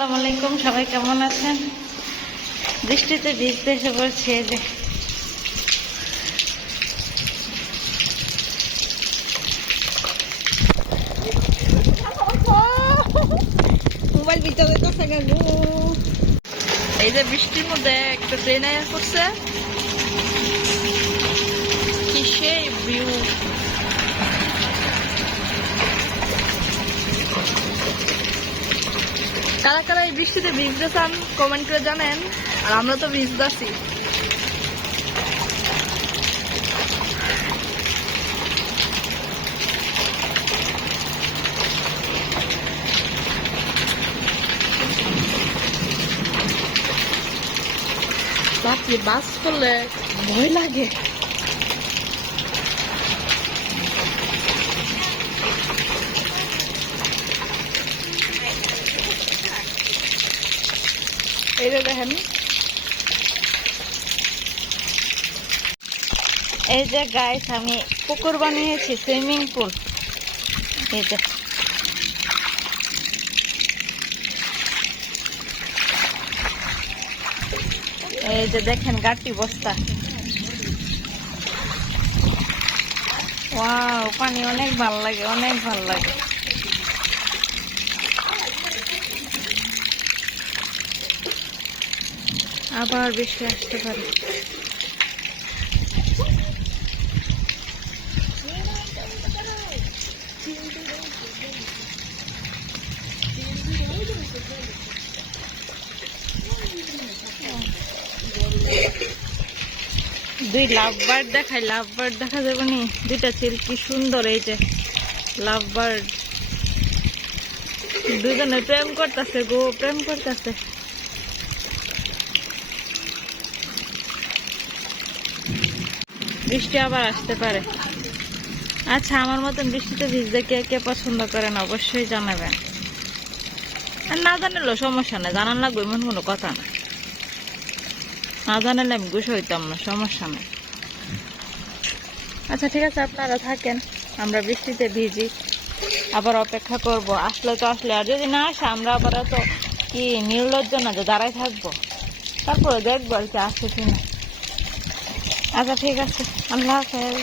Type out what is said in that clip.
আসসালামু আলাইকুম, সবাই কেমন আছেন? বৃষ্টিতে ভিজতে এসে পড়ছি যে। মোবাইল ভিতরে তো থাকে গো এই যে বৃষ্টির মধ্যে একটা ট্রেন আয়া করছে। কি সেই ভিউ কারা কারা এই বৃষ্টিতে ভিজতে চান কমেন্ট করে জানেন। আর আমরা তো ভিজতেছি। রাত্রি বাস করলে ভয় লাগে। এই দেখেন। এই যে গাইস আমি পুকুর বানিয়েছি সুইমিং পুল এই যে। এই যে দেখেন গাটি বস্তা। ওয়াও পানি অনেক ভালো লাগে, অনেক ভালো লাগে। আবার বৃষ্টি আসতে পারে। দুই লাভ বার্ড দেখাই লাভ বার্ড দেখা যাবে নি? দুইটা চিল কি সুন্দর এই যে লাভ বার্ড দুজনে প্রেম করতেছে গো, প্রেম করতেছে। বৃষ্টি আবার আসতে পারে। আচ্ছা আমার মতন বৃষ্টিতে ভিজতে কে কে পছন্দ করেন অবশ্যই জানাবেন। আর না জানালেও সমস্যা নেই জানান লাগবে এমন কোনো কথা না। না জানালে আমি গুছ হইতাম না, সমস্যা নেই। আচ্ছা ঠিক আছে, আপনারা থাকেন, আমরা বৃষ্টিতে ভিজি, আবার অপেক্ষা করব। আসলে তো আসলে, আর যদি না আসে, আমরা আবার তো কি নির্লজ্জ না যে দাঁড়াই থাকব? তারপরে দেখব আর কি আসে কিনা। আচ্ছা ঠিক আছে। আল্লাহ হাফেজ।